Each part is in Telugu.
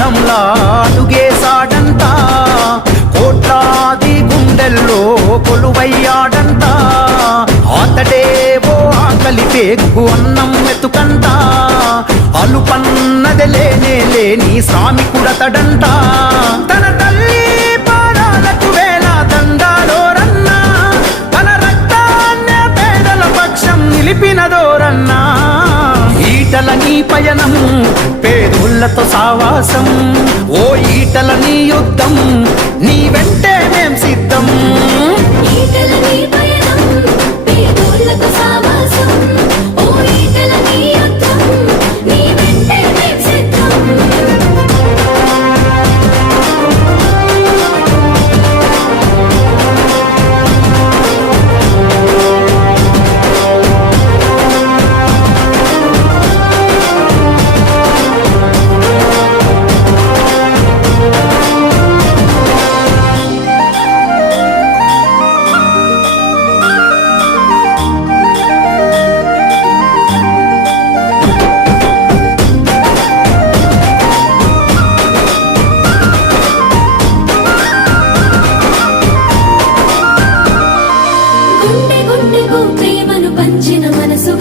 యుద్ధంలా అడుగేశాడంట కోట్లాది గుండెల్లో కొలువయ్యాడంట అతడే ఓ ఆకలి పేగు అన్నం వెతుకంట అలుపన్నది లేనే లేని శ్రామికుడతడంట ఈటల నీ పయనం పేదోళ్ళతో సావాసం. ఓ ఈటల నీ యుద్ధం నీ వెంటనే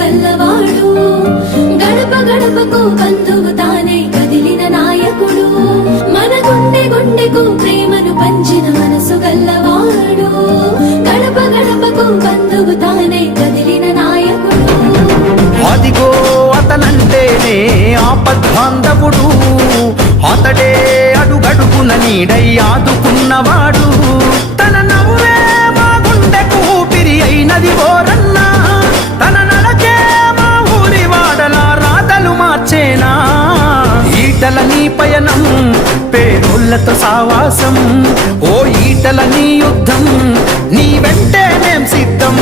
గల్లవాడు గడప గడపకు బంధువు తానే కదిలిన నాయకుడు. మన గుండె గుండెకు ప్రేమను పంచిన మనసు గల్లవాడు. గడప గడపకు బంధువు తానే కదిలిన నాయకుడు. అదిగో అతనంటేనే ఆపద్బాంధవుడు. అతడే అడుగడుగున నీడై ఆదుకున్నవా నీ పయనం పేదోళ్ళతో సావాసం. ఓ ఈటల నీ యుద్ధం నీ వెంటే మేం సిద్ధం?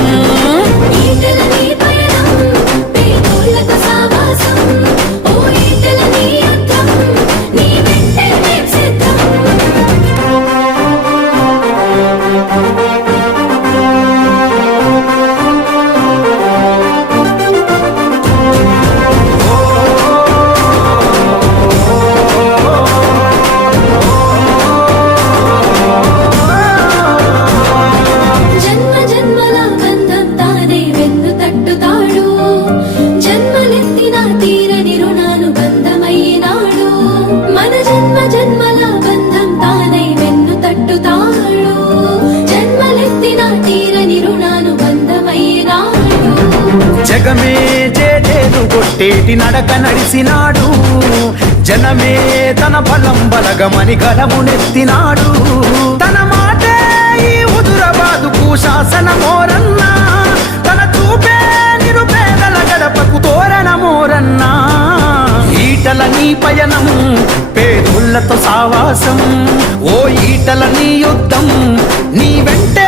జగమే జేజేలు కొట్టేటి నడక నడిసినాడు. జనమే తన బలం బలగమని గలమునెత్తినాడు తన మాటే ఈ హుదురాబాదుకు శాసనమోరన్నా. తన చూపే నిరుపేదల గడపకు తోరణమోరన్నా. ఈటల నీ పయనం పేదోళ్ళతో సావాసం. ఓ ఈటల నీ యుద్ధం నీ వెంటే